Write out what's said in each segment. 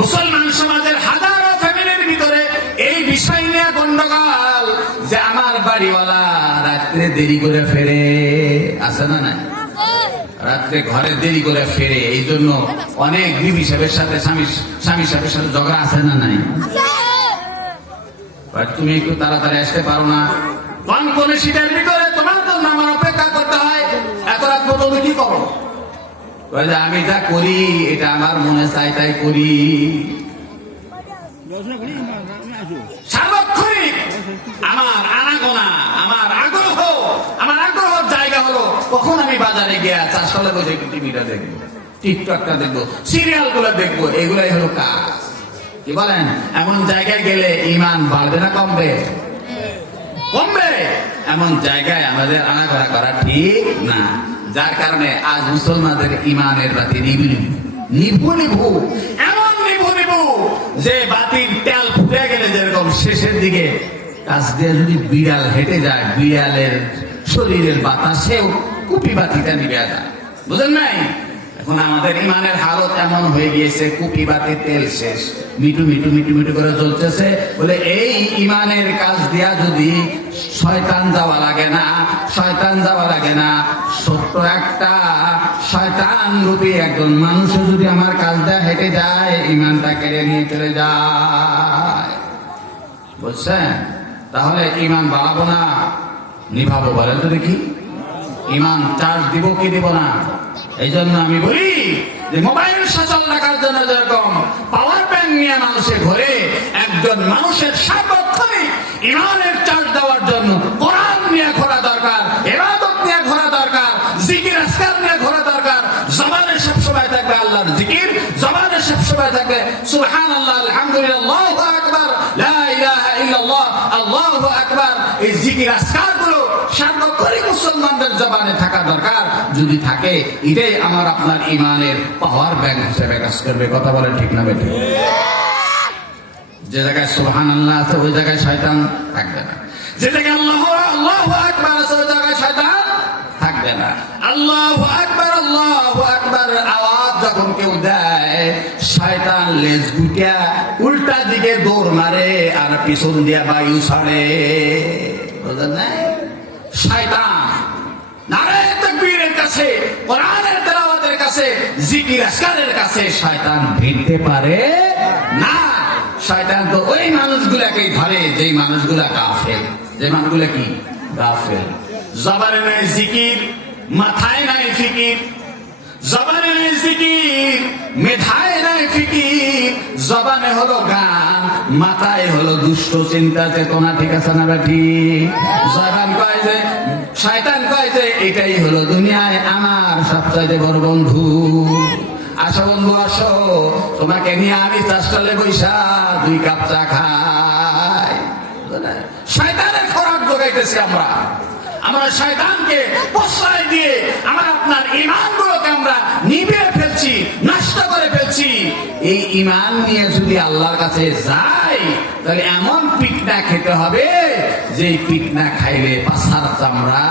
মুসলমান সমাজের হাজারো ফ্যামিলির ভিতরে এই বিষয় নিয়ে গন্ডগোল যে আমার বাড়িওয়ালা রাত্রে দেরি করে ফেরে। আছে না নাই? রাত্রে ঘরে দেরি করে ফেরে, এই জন্য অনেক বিবি সাহেবের সাথে, স্বামী স্বামী সাহেবের সাথে ঝগড়া আছে না নাই? তুমি একটু তাড়াতাড়ি আসতে পারো না। কোন কোন শীতের ভিতরে তোমার জন্য আমার অপেক্ষা করতে হয়। এত রাত পর্যন্ত কি করো? যে আমি যা করি, এটা আমার মনে চাই, তাই করি। সার্বক্ষণিক আমার আনাগোনা, আমার আগ্রহ আমার আগ্রহ জায়গা হলো, কখন আমি বাজারে গিয়া চাষলে বসে টিভিটা দেখব, টিকটকটা দেখব সিরিয়ালগুলো দেখব, এগুলাই হলো কাজ। কি বলেন? এমন জায়গায় গেলে ইমান বাড়বে না কমবে? কমবে। এমন জায়গায় আমাদের আনাগোনা করা ঠিক না। যার কারণে আজ মুসলমানদের ইমানের বাতি নিবু নিবু নিভু নিভু। এমন নিভু নিভু, যে বাতির তেল ফুটে গেলে যেরকম শেষের দিকে কাছ দিয়ে যদি বিড়াল হেঁটে যায়, বিড়ালের শরীরের বাতাসেও কুপি বাতিটা নিবে যায়। বুঝলেন নাই? এখন আমাদের ইমানের হালত এমন হয়ে গিয়েছে, কুপি বাতি তেল শেষ। মিটু মিটু মিটু মিটু করে চলতেছে বলে, এই ইমানের কাজ দিয়া যদি শয়তান যাওয়া লাগে না, শয়তান যাওয়া লাগে না। ছোট্ট একটা শয়তান রূপী একজন মানুষও যদি আমার কাজটা হেঁটে যায়, ইমানটা কেড়ে নিয়ে চলে যায়। বুঝছেন? তাহলে ইমান বাড়াবো না, নিভাবো বলেন তো দেখি। ইমান চার্জ দিব কি দিব না? এই জন্য আমি বলি যে মোবাইল সচল রাখার জন্য যেরকম পাওয়ার ব্যাংক নিয়ে মানুষের ঘরে একজন মানুষের সার্বক্ষণিক ইমানের চার্জ দেওয়ার জন্য কোরআন নিয়ে ঘোরা দরকার, এবাদত নিয়ে ঘোরা দরকার, জিকির আসকার নিয়ে ঘোরা দরকার। সবসময় থাকবে আল্লাহর জিকির সবসময় থাকবে সুবহান আল্লাহ আলহামদুলিল্লাহ, আকবার আল্লাহু আকবার। এই জিকির আসকারগুলো সার্বক্ষণিক মুসলমানদের জবানে থাকা দরকার। যদি থাকে, এটাই আমার আপনার ইমানের পাওয়ার ব্যাংক হিসেবে কাজ করবে। কথা বলে ঠিক না বেঠিক? যে জায়গায় সুবহান আল্লাহ আছে, ওই জায়গায় শয়তান থাকবে না। যে জায়গায় আল্লাহ আল্লাহ আকবার ওই জায়গায় শয়তান থাকবে না। আল্লাহ আকবার আল্লাহ আকবার আওয়াজ যখন কেউ দেয়, শয়তান লেজ গুটিয়া উল্টা দিকে দৌড় মারে আর পিছন দিয়া বায়ু ছাড়ে। বুঝলেন না? শয়তান, নারে তাকবীরের কাছে, কোরআনের তেলাওয়াতের কাছে, জিকির আসকারের কাছে শয়তান ভিড়তে পারে না। শয়তান তো ওই মানুষগুলাকেই ধরে, যেই মানুষগুলা গাফেল যে মানুষগুলা কি? গাফেল। জবানে নাই জিকির, মাথায় নাই ফিকির। জবানে নাই জিকির, মেধায় নাই ফিকির। জবানে হলো গান, মাথায় হলো দুষ্ট চিন্তা, চেতনা, ঠিক আছে না বেঠি জবান কয় যে, শয়তান কয় যে, এটাই হলো দুনিয়ায় আমার সবচাইতে বড় বন্ধু। আসো বন্ধু, আসো। তোমাকে নিয়ে আমি চাষটালে বৈশা দুই কাপ চা খাই। খোরাক আমরা। আমরা শয়তানকে প্রশ্রয় দিয়ে আমরা আপনার ইমানগুলোকে আমরা নিবে ফেলছি নষ্ট করে ফেলছি। এই ইমান নিয়ে যদি আল্লাহর কাছে যাই তাহলে এমন পিঠনা খেতে হবে যে পিঠনা খাইলে পাশার চামড়া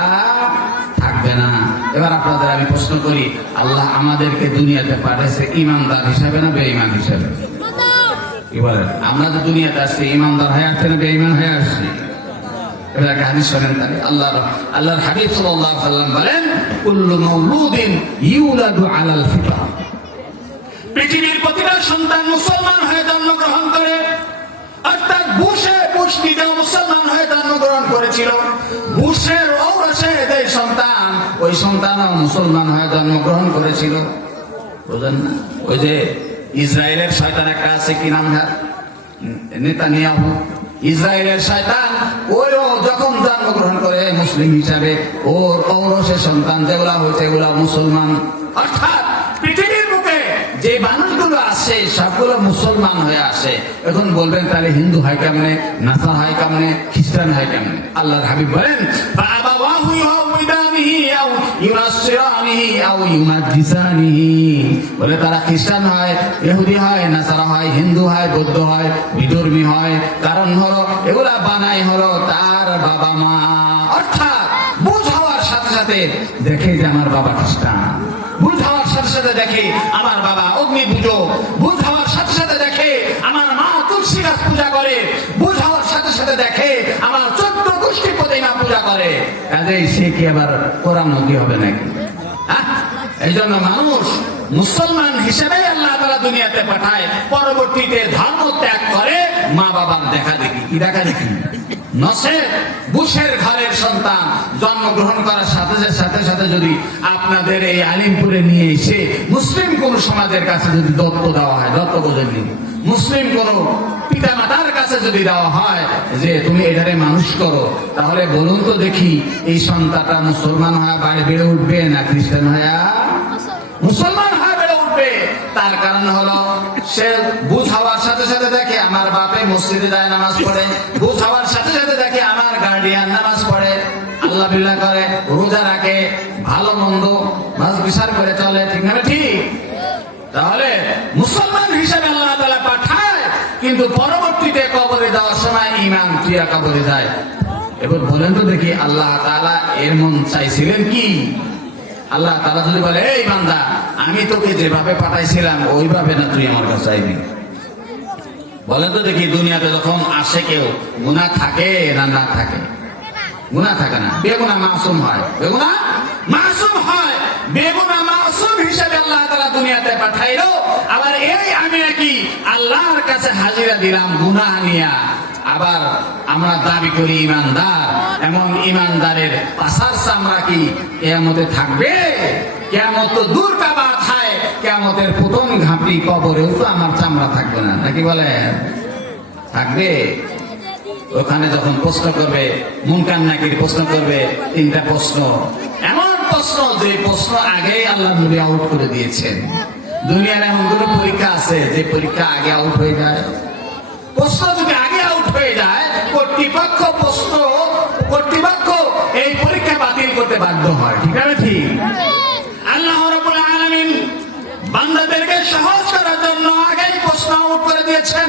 থাকবে না। এবার আপনাদের আমি প্রশ্ন করি আল্লাহ আমাদেরকে দুনিয়াতে পাঠাইছে ইমানদার হিসাবে না বেঈমান হিসাবে? কি বলেন আমরা তো দুনিয়াতে আসছি ইমানদার হয়ে আসছে না বেঈমান হয়ে আসছি? আল্লাহ সাল্লাম বলেন পৃথিবীর প্রতিটা সন্তান মুসলমান হয়ে জন্মগ্রহণ করে বুশে মুসলমান হয়ে করেছিল। বুশের যে সন্তান, ওই মুসলমান হয়ে জন্মগ্রহণ করেছিল। বুঝলেন না? ওই যে ইসরায়েলের শয়তান একটা আছে, কি নাম নেতা নিয়াহু ইসরায়েলের শয়তান, ওরও যখন জন্মগ্রহণ করে মুসলিম হিসাবে, ওর ঔরসের সন্তান যেগুলা হয়েছে এগুলা মুসলমান। অর্থাৎ পৃথিবীর মুখে যে মানুষগুলো আসে সবগুলো মুসলমান হয়ে আসে এখন বলবেন, তাহলে হিন্দু হয় কেমনে, নাসা হয় কেমনে, খ্রিস্টান হয় কেমনে? আল্লাহ হাবিব বলেন বাবা বলে তারা খ্রিস্টান হয়, ইহুদি হয়, নাসারা হয়, হিন্দু হয়, বৌদ্ধ হয়, বিধর্মী হয়। কারণ হলো, এগুলা বানাই হলো তার বাবা মা। অর্থাৎ বুঝ হওয়ার সাথে সাথে দেখে যে আমার বাবা খ্রিস্টান। বুঝ হওয়ার সাথে সাথে দেখে আমার বাবা অগ্নি পুজো বুঝ হওয়ার সাথে সাথে দেখে আমার মা তুলসী গাছ পূজা করে। বুঝ হওয়ার সাথে সাথে দেখে আমার পূজা করে কাজেই সে কি আবার কোরআন হবে নাকি? হ্যাঁ? এই জন্য মানুষ মুসলমান হিসেবে আল্লাহ তারা দুনিয়াতে পাঠায়, পরবর্তীতে ধর্ম ত্যাগ করে, মা বাবার দেখা দেখি। কি দেখা দেখি? বুশের ঘরের সন্তান জন্মগ্রহণ করার সাথে সাথে সাথে যদি আপনাদের এই আলিমপুরে নিয়ে এসে মুসলিম কোন সমাজের কাছে যদি দত্ত দেওয়া হয়, দত্ত বোঝেননি। মুসলিম কোন পিতা মাতার কাছে যদি দেওয়া হয় যে, তুমি এটারে মানুষ করো তাহলে বলুন তো দেখি, এই সন্তানটা মুসলমান হয়ে বাইরে বেড়ে উঠবে না খ্রিস্টান হয়ে? মুসলমান হয়ে বেড়ে উঠবে। তার কারণ হলো, সে বুঝ হওয়ার সাথে সাথে দেখে আমার বাপে মসজিদে যায় নামাজ পড়ে। বুঝ হওয়ার সাথে সাথে দেখে আমার গার্ডিয়ান নামাজ পড়ে। আল্লাহ বিল্লাহ করে, রোজা রাখে, ভালো মন্দ মাছ বিচার করে চলে, ঠিক না ঠিক তাহলে মুসলমান হিসেবে আল্লাহ তালা পাঠায়, কিন্তু পরবর্তীতে কবরে যাওয়ার সময় ইমান ক্রিয়া কবরে যায়। এবার বলেন তো দেখি আল্লাহ তালা এর মন চাইছিলেন কি? আল্লাহ তালা যদি বলে, এই বান্দা, আমি তোকে যেভাবে পাঠাইছিলাম, ওইভাবে না তুই আমার কাছে চাইবি বলেন তো দেখি, দুনিয়াতে যখন আসে কেউ গুণা থাকে না না থাকে? গুণা থাকে না। বেগুনা মাসুম হয়। বেগুনা মাসুম হয়। বেগুনা মাসুম হিসেবে আল্লাহ তালা দুনিয়াতে পাঠাইলো। আবার এই আমি নাকি আল্লাহর কাছে হাজিরা দিলাম গুণা নিয়া। আবার আমরা দাবি করি ইমানদার। এমন ইমানদারের পাশার চামড়া কি কেয়ামতে থাকবে? কেয়ামত তো দূর কা বাত হয় কেয়ামতের প্রথম ঘাঁটি কবরেও তো আমার চামড়া থাকবে না। নাকি বলে থাকবে। ওখানে যখন প্রশ্ন করবে মুনকান নাকির প্রশ্ন করবে, তিনটা প্রশ্ন। এমন প্রশ্ন যে প্রশ্ন আগে আল্লাহ নবী আউট করে দিয়েছেন। দুনিয়ার এমন কোন পরীক্ষা আছে যে পরীক্ষা আগে আউট হয়ে যায়? প্রশ্ন যদি হয়ে যায় কর্তৃপক্ষ প্রশ্ন, কর্তৃপক্ষ এই পরীক্ষা বাতিল করতে বাধ্য হয়। ঠিক আছে, ঠিক? আল্লাহ রাব্বুল আলামিন বান্দাদেরকে সহজ করার জন্য আগেই প্রশ্ন আউট করে দিয়েছেন।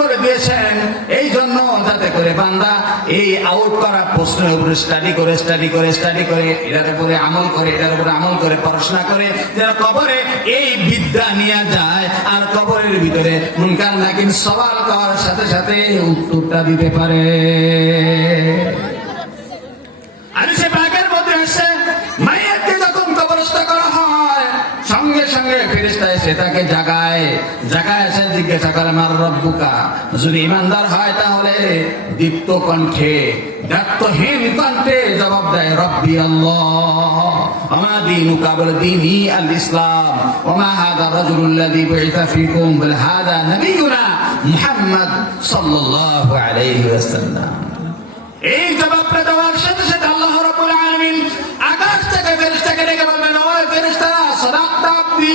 করে দিয়েছেন। এই জন্য যাতে করে বান্দা এই আউট করা প্রশ্নের উপরে স্টাডি করে স্টাডি করে স্টাডি করে, এটার উপরে আমল করে, এটার উপরে আমল করে, পড়াশোনা করে, যেন কবরে এই বিদ্যা নিয়ে যায় আর কবরের ভিতরে মুনকার নাকিন সওয়াল করার সাথে সাথে উত্তরটা দিতে পারে। আর ফেরেশতা এসে তাকে জাগায় জাগায় এসে জিজ্ঞাসা করে, মার রব্বুকা, যদি ইমানদার হয় তাহলে দীপ্ত কণ্ঠে দায়িত্বহীন কণ্ঠে জবাব দেয়, রব্বি আল্লাহ, আমা দীনুকা বলে দীনি আল ইসলাম ওমা হাদা রাজুলুল্লাযী বুইতা ফীকুম বল, হাদা নবিয়ুনা মুহাম্মদ সাল্লাল্লাহু আলাইহি ওয়াসাল্লাম। এই জবাবটা দেওয়ার সাথে সাথে আল্লাহ রাব্বুল আলামিন আকাশ থেকে ফেরেশতাকে ডেকে বলবেন ওই ফেরেশতারা সাদাকতা আপনি।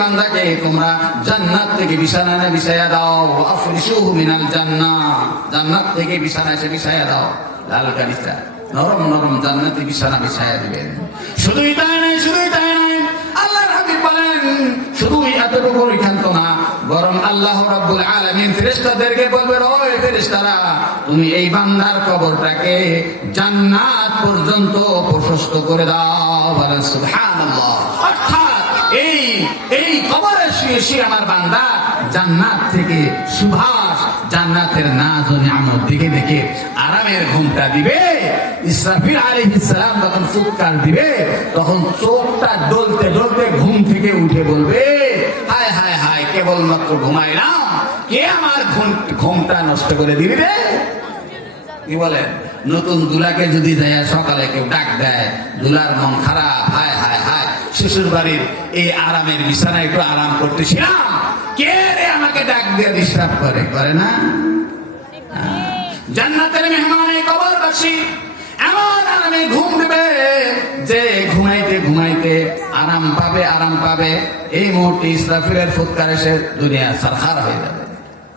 বান্দাকে তোমরা জান্নাত থেকে বিছানা এনে বিছাইয়া দাও। আফরিশুহু মিনাল জান্নাহ জান্নাত থেকে বিছানা এসে বিছাইয়া দাও। লাল গাড়িটা নরম নরম জান্নাতি বিছানা বিছাইয়া দিবেন। শুধুই তাই নাই শুধুই তাই নাই আল্লাহর হাবিব বলেন শুধুই এতটুকু ক্ষান্ত না, বরং আল্লাহ রাব্বুল আলামিন ফেরেশতাদেরকে বলবে, ওই ফেরেশতারা, তুমি এই বান্দার কবরটাকে জান্নাত পর্যন্ত প্রশস্ত করে দাও। বলেন, সুবহানাল্লাহ। অর্থাৎ এই এই কবরে শুয়ে শুয়ে আমার বান্দা জান্নাত থেকে সুভাষ জান্নাতের নাজ ও নিয়ামত দিকে দেখে আরামের ঘুমটা দিবে। ইসরাফিল আলাইহিস সালাম যখন ফুৎকার দিবে, তখন চোখটা ডলতে ডলতে ঘুম থেকে উঠে বলবে, হায় হায় হায়, কেবলমাত্র ঘুমাইলাম কে আমার ঘুম, ঘুমটা নষ্ট করে দিবি রে? কি বলেন? নতুন দুলাকে যদি দেয়, সকালে কেউ ডাক দেয়, দুলার মন খারাপ, হায় শ্বশুর বাড়ির এই আরামের বিছানায় একটু আরাম করতেছিলাম। কে রে আমাকে ডাক দিয়ে ডিস্টার্ব করে? করে না? জান্নাতের মেহমান এই কবরবাসী, এমন আরামে ঘুম দেবে যে ঘুমাইতে ঘুমাইতে আরাম পাবে আরাম পাবে। এই মুহূর্তে ইসরাফিলের ফুৎকার এসে দুনিয়া সারখার হয়ে যাবে।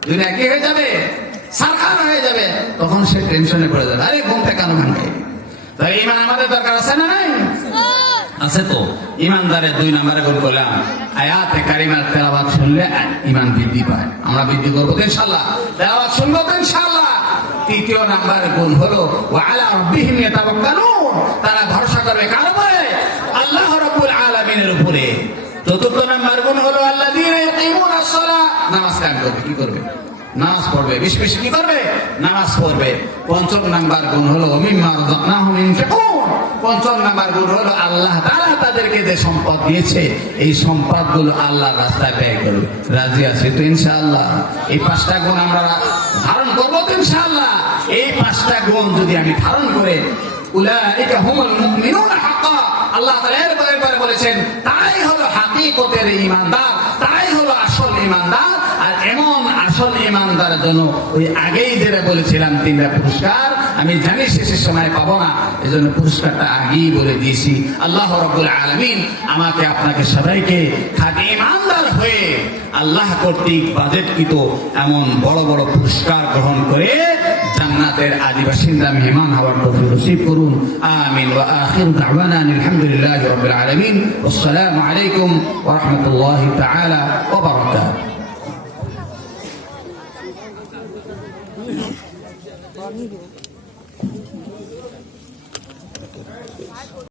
দুনিয়া কি হয়ে যাবে? সারখার হয়ে যাবে। তখন সে টেনশনে পড়ে যাবে। আরে ঘুমটা কেন ভাঙাই তাই ইমান আমাদের দরকার আছে না নাই? আছে তো? ইমানদারের দুই নম্বরে গোল করলাম। আয়াতে কারিমার তেলাবাদ শুনলে ইমান বৃদ্ধি পায়। আমরা বৃদ্ধি করব ইনশাল্লাহ তেলাবাদ শুনব ইনশাল্লাহ তৃতীয় নাম্বারে গুণ হলো আলা রাব্বিহিম তারা ভরসা করবে কার উপরে? আল্লাহ রাব্বুল আলামিনের উপরে। চতুর্থ নাম্বার গুণ হলো, আল্লাযীনা ইয়াকিমুনাস সালাহ। নামাজ কায়েম করবে, কি করবে? নামাজ পড়বে। বেশি বেশি কি করবে? নামাজ পড়বে। পঞ্চম নাম্বার গুণ হলো মিম্মা রাযাকনাহুম ইনফিকুন। পঞ্চম নাম্বার গুণ হলো আল্লাহ তাআলা তাদেরকে যে সম্পদ দিয়েছে, এই সম্পদগুলো আল্লাহর রাস্তায় ব্যয় করবে রাজি আছে তো ইনশাআল্লাহ? এই পাঁচটা গুণ আমরা ধারণ করব তো ইনশাআল্লাহ। এই পাঁচটা গুণ যদি আমি ধারণ করে, উলাইকা হুমুল মুমিনুনা হাক্কা। আল্লাহ তাআলা এরপরে বলেছেন, তাই হলো হাকিকতের ঈমানদার, তাই হলো আসল এমন আসল ইমানদারের জন্য ওই আগেই যেটা বলেছিলাম, তিনটা পুরস্কার। আমি জানি শেষের সময় পাবো না এই জন্য পুরস্কারটা আগেই বলে দিয়েছি। আল্লাহ রব্বুল আলমিন আমাকে, আপনাকে সবাইকে খাঁটি ইমানদার হয়ে আল্লাহ কর্তৃক বাজেটকৃত এমন বড় বড় পুরস্কার গ্রহণ করে জান্নাতের আদিবাসিন্দা মেহমান হওয়ার তৌফিক নসিব করুন। আমিন। ওয়া আখির দাওয়ানা আলহামদুলিল্লাহি আলামিন। আসসালামু আলাইকুম ওয়া রাহমাতুল্লাহি তাআলা ওয়া